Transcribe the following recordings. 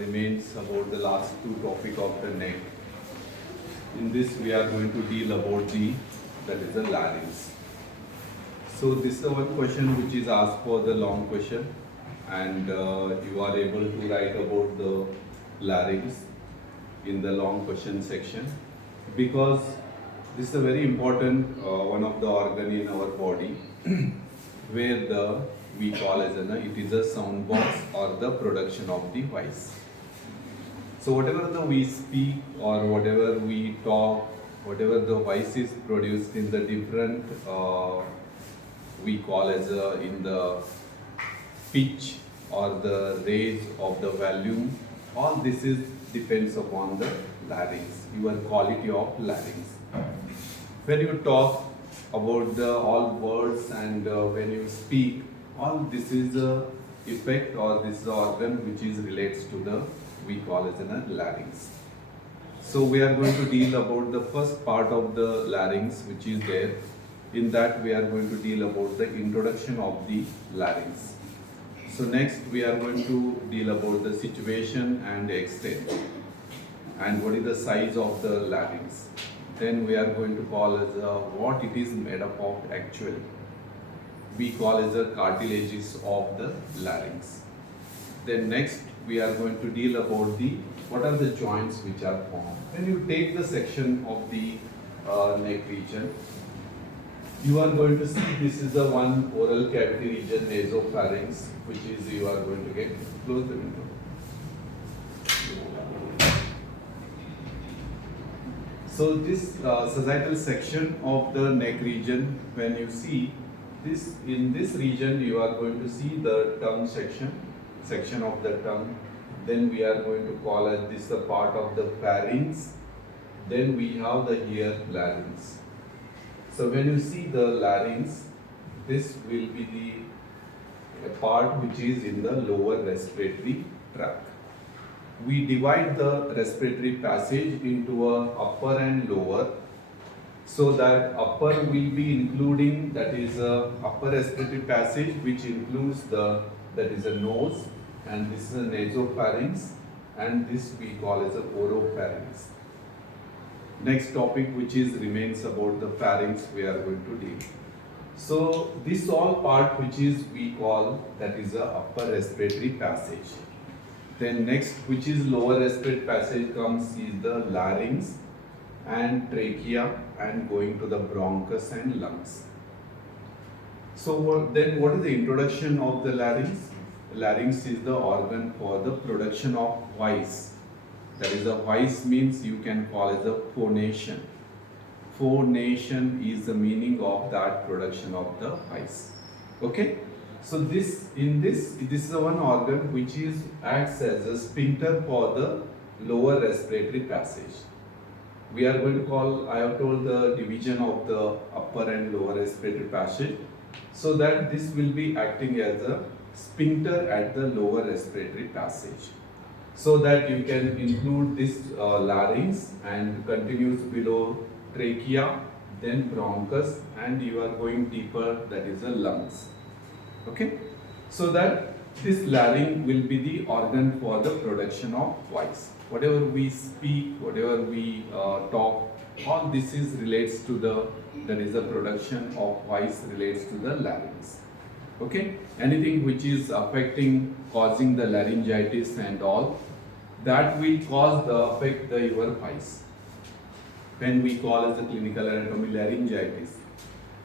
remains about the last two topic of the neck. In this we are going to deal about that is the larynx. So this is the one question which is asked for the long question, and you are able to write about the larynx in the long question section, because this is a very important one of the organ in our body where we call as it is a sound box or the production of the voice. So whatever we speak or whatever we talk, whatever the voice is produced in the different we call as in the pitch or the range of the volume, all this is depends upon the larynx, your quality of larynx. When you talk about the all words and when you speak, all this is the effect or this is the organ which is relates to the we call as a larynx. So we are going to deal about the first part of the larynx which is there. In that we are going to deal about the introduction of the larynx. So next we are going to deal about the situation and extent and what is the size of the larynx. Then we are going to call as what it is made up of actually. We call as the cartilages of the larynx. Then next we are going to deal about the what are the joints which are formed. When you take the section of the neck region, you are going to see this is the one oral cavity region, nasopharynx, which is you are going to get. Close the window. So this sagittal section of the neck region, when you see this, in this region you are going to see the tongue section of the tongue. Then we are going to call it this the part of the pharynx. Then we have the here larynx. So when you see the larynx, this will be the part which is in the lower respiratory tract. We divide the respiratory passage into a upper and lower, so that upper will be including that is a upper respiratory passage which includes the that is a nose, and this is a nasopharynx, and this we call as a oropharynx. Next topic which is remains about the pharynx we are going to deal. So this all part which is we call that is a upper respiratory passage. Then next which is lower respiratory passage comes is the larynx and trachea and going to the bronchus and lungs. So then what is the introduction of the larynx? Larynx is the organ for the production of voice. That is, a voice means you can call it a phonation. Phonation is the meaning of that production of the voice. Okay. So this is the one organ which is acts as a sphincter for the lower respiratory passage. We are going to call, I have told the division of the upper and lower respiratory passage, so that this will be acting as a sphincter at the lower respiratory passage, so that you can include this larynx and continues below trachea, then bronchus, and you are going deeper, that is the lungs. Okay, so that this larynx will be the organ for the production of voice. Whatever we speak, whatever we talk, all this is relates to the that is the production of voice relates to the larynx. Okay, anything which is affecting, causing the laryngitis and all, that will cause the affect the your voice. When we call as a clinical anatomy laryngitis,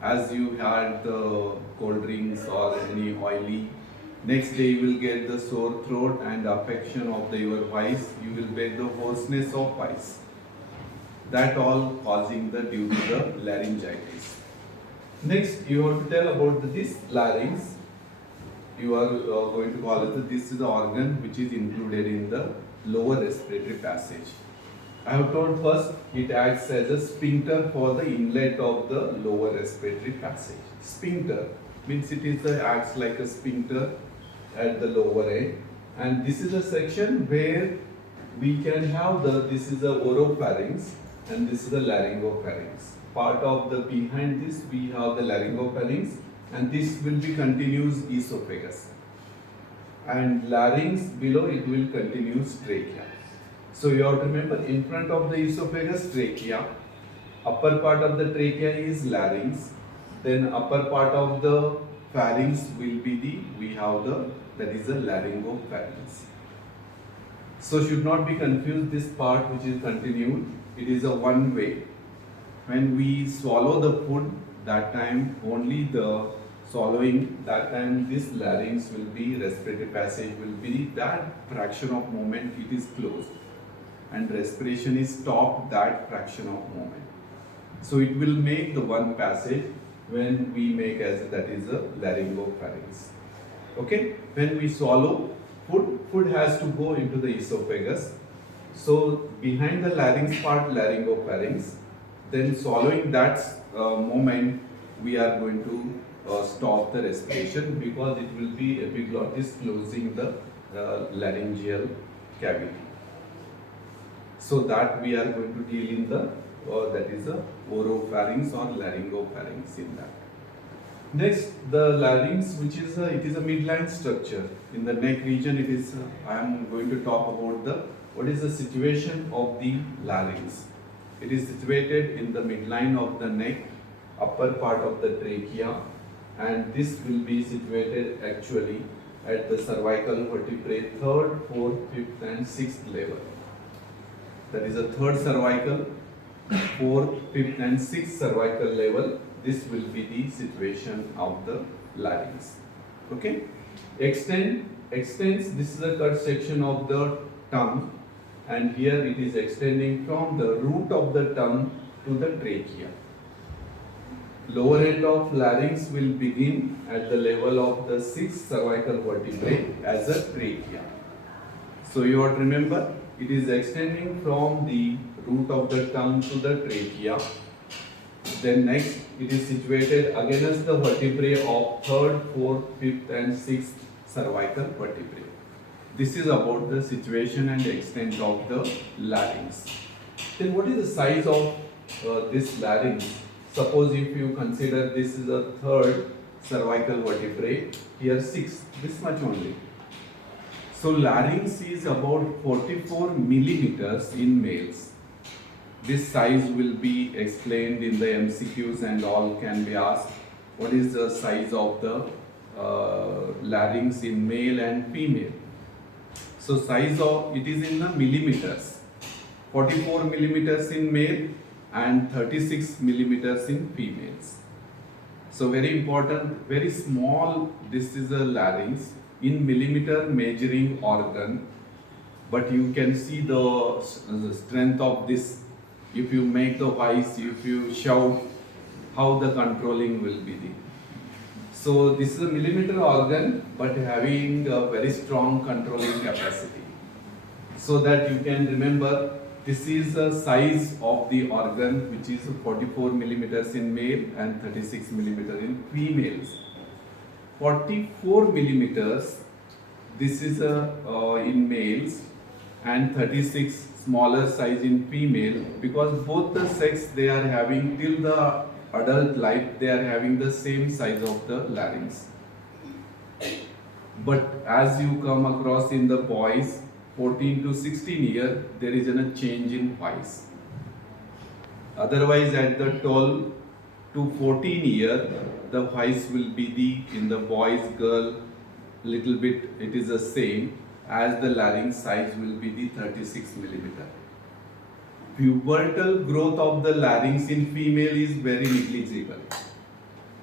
as you had the cold drinks or any oily, next day you will get the sore throat and affection of the your voice. You will get the hoarseness of voice. That all causing the due to the laryngitis. Next, you have to tell about this larynx. You are going to call it this is the organ which is included in the lower respiratory passage. I have told first it acts as a sphincter for the inlet of the lower respiratory passage. Sphincter means it is acts like a sphincter at the lower end, and this is a section where we can have this is the oropharynx and this is the laryngopharynx. Part of the behind this we have the laryngopharynx, and this will be continuous esophagus. and larynx below it will continue trachea. So you have to remember, in front of the esophagus, trachea, upper part of the trachea is larynx, then upper part of the pharynx will be that is the laryngopharynx. So should not be confused, this part which is continued, it is a one way. When we swallow the food, that time only the swallowing, that time this larynx will be, respiratory passage will be, that fraction of moment it is closed and respiration is stopped that fraction of moment. So it will make the one passage when we make as that is a laryngopharynx. Okay, when we swallow food has to go into the esophagus. So behind the larynx part, laryngopharynx, then swallowing that moment we are going to stop the respiration because it will be epiglottis closing the laryngeal cavity. So that we are going to deal in the that is a oropharynx or laryngopharynx in that. Next, the larynx, which is it is a midline structure in the neck region. It is I am going to talk about what is the situation of the larynx. It is situated in the midline of the neck, upper part of the trachea, and this will be situated actually at the cervical vertebrae 3rd, 4th, 5th and 6th level. That is a 3rd cervical, 4th, 5th and 6th cervical level. This will be the situation of the larynx. Okay. Extends, this is a cut section of the tongue, and here it is extending from the root of the tongue to the trachea. Lower end of larynx will begin at the level of the 6th cervical vertebrae as a trachea. So you have to remember, it is extending from the root of the tongue to the trachea. Then next, it is situated against the vertebrae of 3rd, 4th, 5th and 6th cervical vertebrae. This is about the situation and extent of the larynx. Then what is the size of this larynx? Suppose if you consider this is a 3rd cervical vertebrae, here 6th, this much only. So larynx is about 44 millimeters in males. This size will be explained in the MCQs and all can be asked. What is the size of the larynx in male and female? So size of it is in the millimeters. 44 millimeters in male and 36 millimeters in females. So very important, very small, this is a larynx in millimeter measuring organ, but you can see the strength of this. If you make the voice, if you shout, how the controlling will be the. So this is a millimeter organ, but having a very strong controlling capacity. So that you can remember, this is the size of the organ, which is 44 millimeters in male and 36 millimeters in females. 44 millimeters, this is in males, and 36 smaller size in female, because both the sex they are having till the adult life, they are having the same size of the larynx. But as you come across in the boys 14 to 16 years, there is a change in voice. Otherwise at the 12 to 14 years, the voice will be in the boys, girl, little bit it is the same, as the larynx size will be the 36 millimeter. Pubertal growth of the larynx in female is very negligible.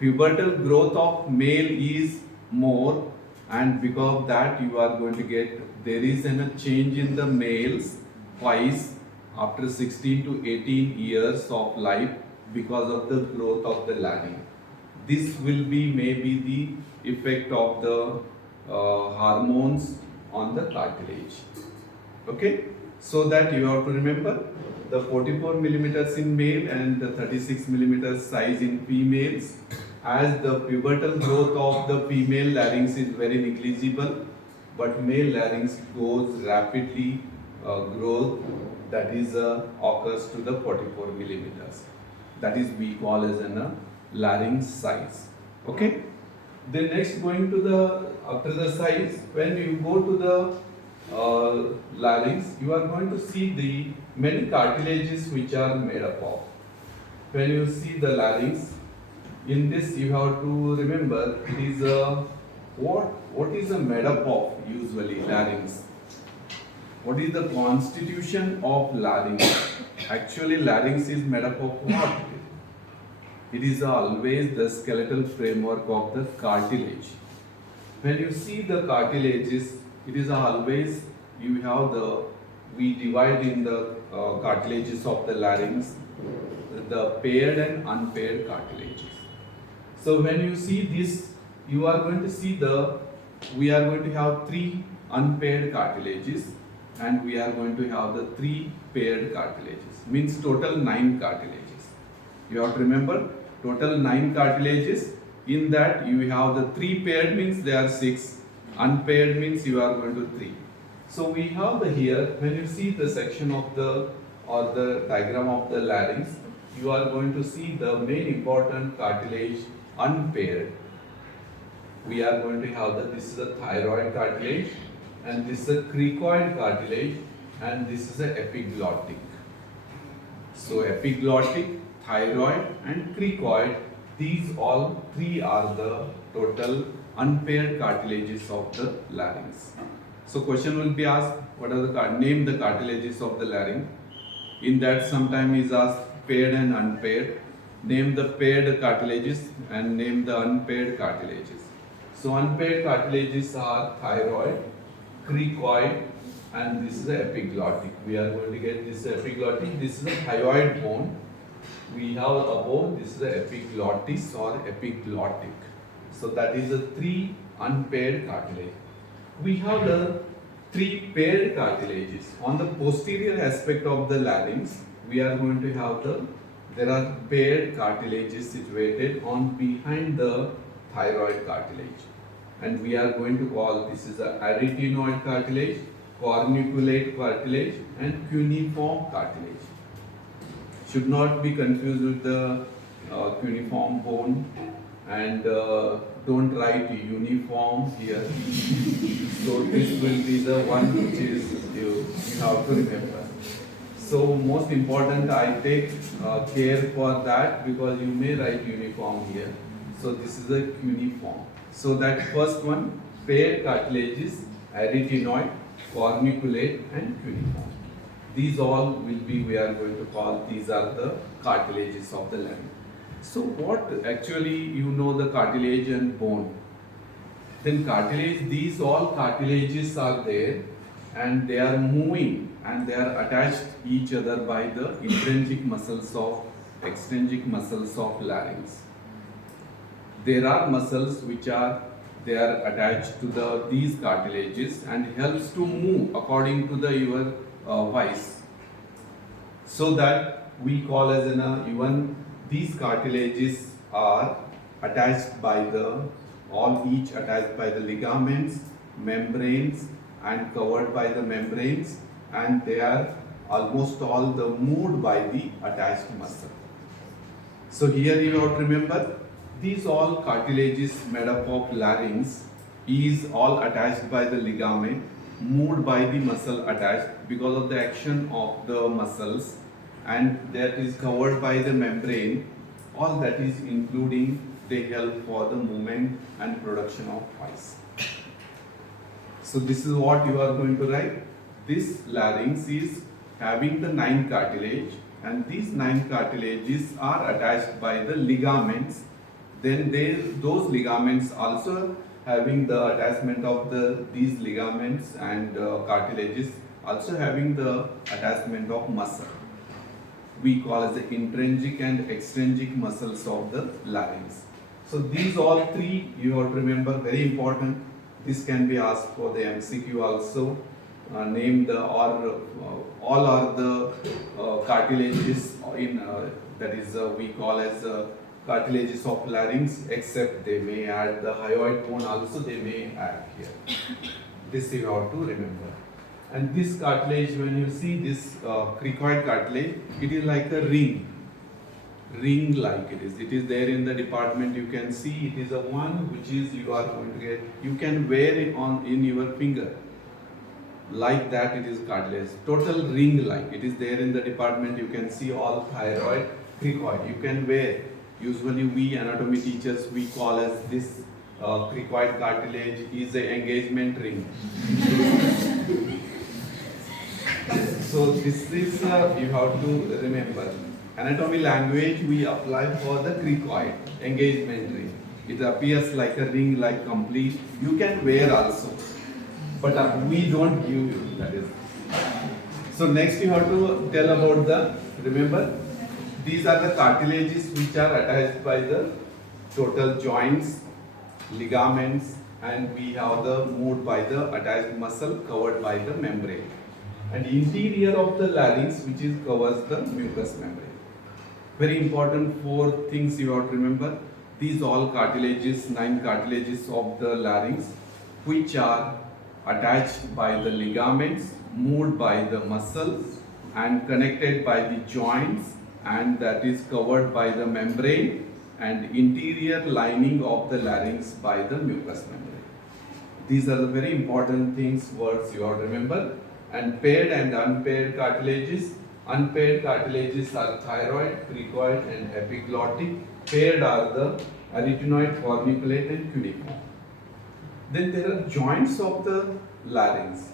Pubertal growth of male is more, and because of that you are going to get, there is a change in the male's voice after 16 to 18 years of life because of the growth of the larynx. This will be maybe the effect of the hormones on the cartilage. Okay, so that you have to remember the 44 millimeters in male and the 36 millimeters size in females, as the pubertal growth of the female larynx is very negligible, but male larynx goes rapidly growth, that is occurs to the 44 millimeters. That is we call as a larynx size. Okay. Then next going to the, after the size, when you go to the larynx, you are going to see the many cartilages which are made up of. When you see the larynx, in this you have to remember it is a, what is a made up of usually larynx? What is the constitution of larynx? Actually larynx is made up of what? It is always the skeletal framework of the cartilage. When you see the cartilages, it is always, you have the, we divide in the cartilages of the larynx, the paired and unpaired cartilages. So when you see this, you are going to see the, we are going to have 3 unpaired cartilages and we are going to have the 3 paired cartilages, means total 9 cartilages. You have to remember, total 9 cartilages. In that you have the 3 paired means there are 6, unpaired means you are going to 3. So we have the here, when you see the section of the, or the diagram of the larynx, you are going to see the main important cartilage unpaired. We are going to have the, this is a thyroid cartilage and this is a cricoid cartilage and this is a epiglottic. So epiglottic, thyroid and cricoid, these all 3 are the total unpaired cartilages of the larynx. So question will be asked, what are the, name the cartilages of the larynx. In that sometime is asked paired and unpaired. Name the paired cartilages and name the unpaired cartilages. So unpaired cartilages are thyroid, cricoid and this is the epiglottic. We are going to get this epiglottic, this is a thyroid bone. We have a bone, this is the epiglottis or epiglottic. So that is the 3 unpaired cartilage. We have the 3 paired cartilages. On the posterior aspect of the larynx, we are going to have the, there are paired cartilages situated on behind the thyroid cartilage. And we are going to call, this is the arytenoid cartilage, corniculate cartilage and cuneiform cartilage. Should not be confused with the cuneiform bone and don't write uniform here. So this will be the one which is you have to remember. So most important, I take care for that because you may write uniform here. So this is a cuneiform. So that first one, paired cartilages, arytenoid, corniculate and cuneiform. These all will be, we are going to call, these are the cartilages of the larynx. So what actually, you know the cartilage and bone. Then cartilage, these all cartilages are there and they are moving and they are attached each other by the intrinsic muscles of, extrinsic muscles of larynx. There are muscles which are, they are attached to the, these cartilages and helps to move according to the your voice. So that we call as an even these cartilages are attached by the, all each attached by the ligaments, membranes and covered by the membranes and they are almost all the moved by the attached muscle. So here you have to remember, these all cartilages made up of larynx is all attached by the ligament, moved by the muscle attached because of the action of the muscles and that is covered by the membrane. All that is including, they help for the movement and production of voice. So this is what you are going to write. This larynx is having the 9 cartilage and these 9 cartilages are attached by the ligaments. Then those ligaments also having the attachment of these ligaments and cartilages also having the attachment of muscle. We call as the intrinsic and extrinsic muscles of the larynx. So these all 3 you have to remember, very important. This can be asked for the MCQ also. Name the, or all are the cartilages in that is we call as cartilages of larynx, except they may add the hyoid bone also, they may add here. This you have to remember. And this cartilage, when you see this cricoid cartilage, it is like a ring ring like it is. It is there in the department. You can see it is a one which is you are going to get. You can wear it on in your finger. Like that, it is cartilage. Total ring like it is there in the department. You can see all thyroid, cricoid. You can wear. Usually, we anatomy teachers we call as this cricoid cartilage is a engagement ring. So this is you have to remember. Anatomy language we apply for the cricoid engagement ring. It appears like a ring, like complete. You can wear also, but we don't give you. That is. So next you have to tell about the. Remember, these are the cartilages which are attached by the total joints, ligaments, and we have the moved by the attached muscle covered by the membrane. And interior of the larynx which is covers the mucous membrane. Very important 4 things you have to remember. These all cartilages, 9 cartilages of the larynx which are attached by the ligaments, moved by the muscles and connected by the joints, and that is covered by the membrane and interior lining of the larynx by the mucous membrane. These are the very important things, words you have to remember. And paired and unpaired cartilages. Unpaired cartilages are thyroid, cricoid and epiglottic. Paired are the arytenoid, formiculate and cuneiform. Then there are joints of the larynx.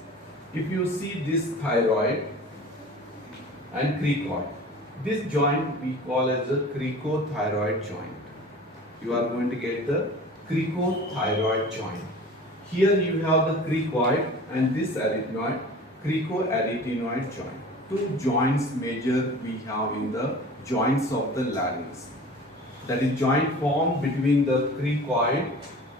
If you see this thyroid and cricoid, this joint we call as a cricothyroid joint. You are going to get the cricothyroid joint. Here you have the cricoid and this arytenoid, cricoarytenoid joint. 2 joints major we have in the joints of the larynx. That is joint formed between the cricoid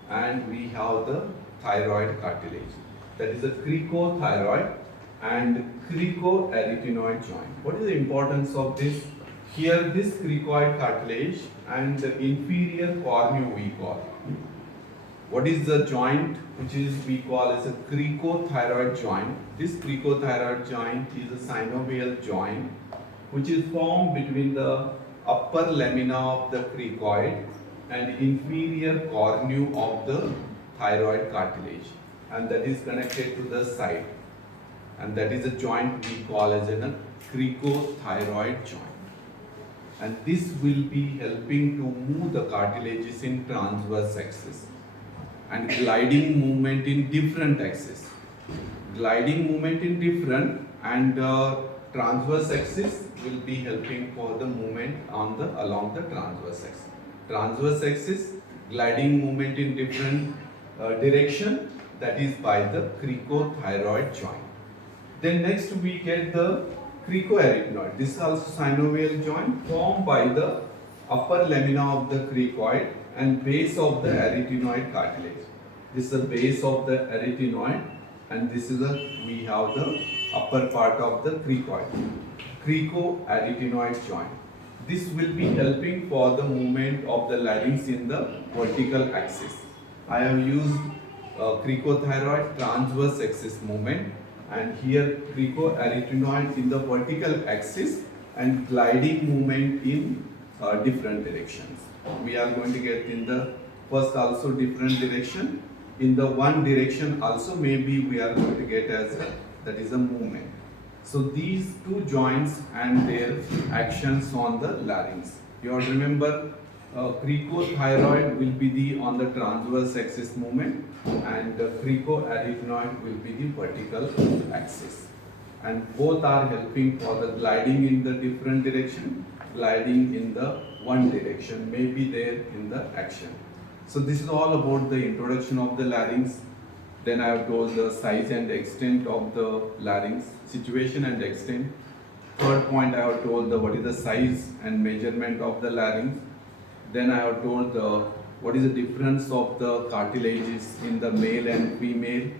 and we have the thyroid cartilage. That is the cricothyroid and cricoarytenoid joint. What is the importance of this? Here this cricoid cartilage and the inferior cornu we call. What is the joint which is we call as a cricothyroid joint? This cricothyroid joint is a synovial joint which is formed between the upper lamina of the cricoid and inferior cornu of the thyroid cartilage, and that is connected to the side, and that is a joint we call as a cricothyroid joint. And this will be helping to move the cartilages in transverse axis and gliding movement in different axis. Gliding movement in different and transverse axis will be helping for the movement on the along the transverse axis. Transverse axis, gliding movement in different direction, that is by the cricothyroid joint. Then next we get the cricoarytenoid. This is also synovial joint formed by the upper lamina of the cricoid and base of the arytenoid cartilage. This is the base of the arytenoid and this is we have the upper part of the cricoid. Cricoarytenoid joint. This will be helping for the movement of the larynx in the vertical axis. I have used cricothyroid transverse axis movement, and here cricoarytenoid in the vertical axis and gliding movement in different directions. We are going to get in the first also different direction. In the one direction also maybe we are going to get as that is a movement. So these 2 joints and their actions on the larynx. You have to remember cricothyroid will be the on the transverse axis movement and cricoarytenoid will be the vertical axis. And both are helping for the gliding in the different direction, gliding in the one direction, may be there in the action. So this is all about the introduction of the larynx. Then I have told the size and extent of the larynx, situation and extent. Third point I have told the what is the size and measurement of the larynx. Then I have told the what is the difference of the cartilages in the male and female.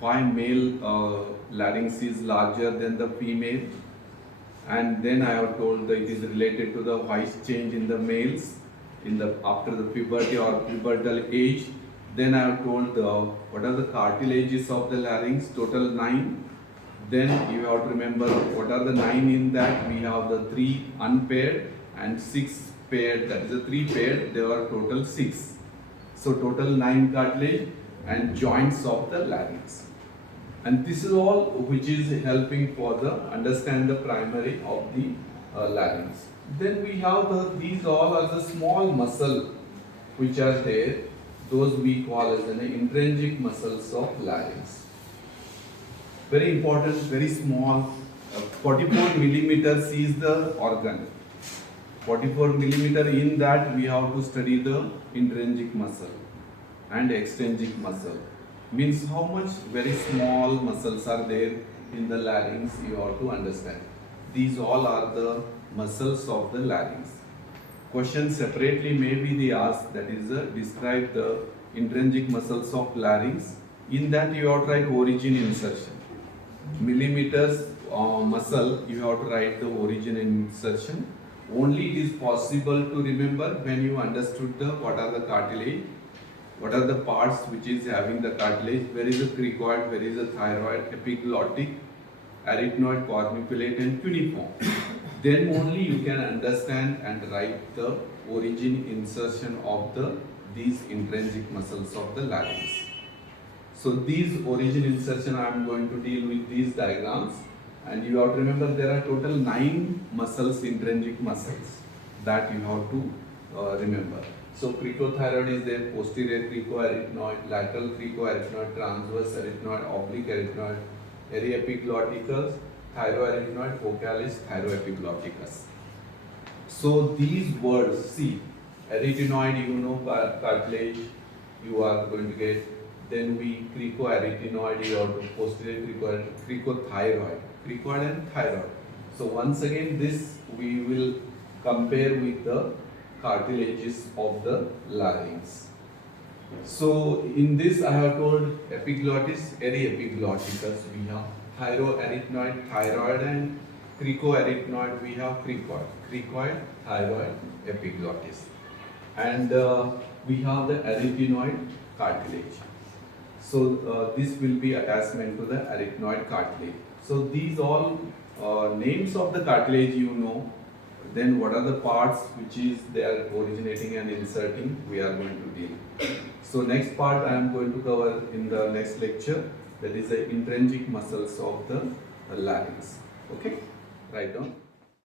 Why male larynx is larger than the female. And then I have told that it is related to the voice change in the males in the after the puberty or pubertal age. Then I have told what are the cartilages of the larynx, total 9. Then you have to remember what are the 9 in that. We have the 3 unpaired and 6 paired, that is a 3 paired, there are total 6. So total 9 cartilage and joints of the larynx. And this is all which is helping for the understand the primary of the larynx. Then we have these all are the small muscle which are there. Those we call as the intrinsic muscles of larynx. Very important, very small. 44 millimeters is the organ. 44 millimeter, in that we have to study the intrinsic muscle and extrinsic muscle. Means how much very small muscles are there in the larynx, you have to understand. These all are the muscles of the larynx. Question separately may be asked, that is describe the intrinsic muscles of larynx. In that you have to write origin insertion. Millimeters muscle, you have to write the origin insertion. Only it is possible to remember when you understood what are the cartilage, what are the parts which is having the cartilage, where is the cricoid, where is the thyroid, epiglottic, arytenoid, corniculate and cuneiform. Then only you can understand and write the origin insertion of these intrinsic muscles of the larynx. So these origin insertion I am going to deal with these diagrams, and you have to remember there are total 9 muscles, intrinsic muscles, that you have to remember. So cricothyroid is there, posterior cricoarytenoid, lateral cricoarytenoid, transverse arytenoid, oblique arytenoid, eriepiglotticus, thyroarytenoid, focalis, thyroepiglotticus. So these words, see, arytenoid, you know, cartilage, you are going to get. Then we cricoarytenoid, you have to posterior cricothyroid, cricoid and thyroid. So once again, this we will compare with the cartilages of the larynx. So in this I have told epiglottis, eriepiglotticus, we have thyroarytenoid, thyroid, and cricoarytenoid, we have cricoid, thyroid, epiglottis. And we have the arytenoid cartilage. So this will be attachment to the arytenoid cartilage. So these all names of the cartilage you know. Then what are the parts which is they are originating and inserting, we are going to deal. So next part I am going to cover in the next lecture, that is the intrinsic muscles of the larynx. Okay, write down.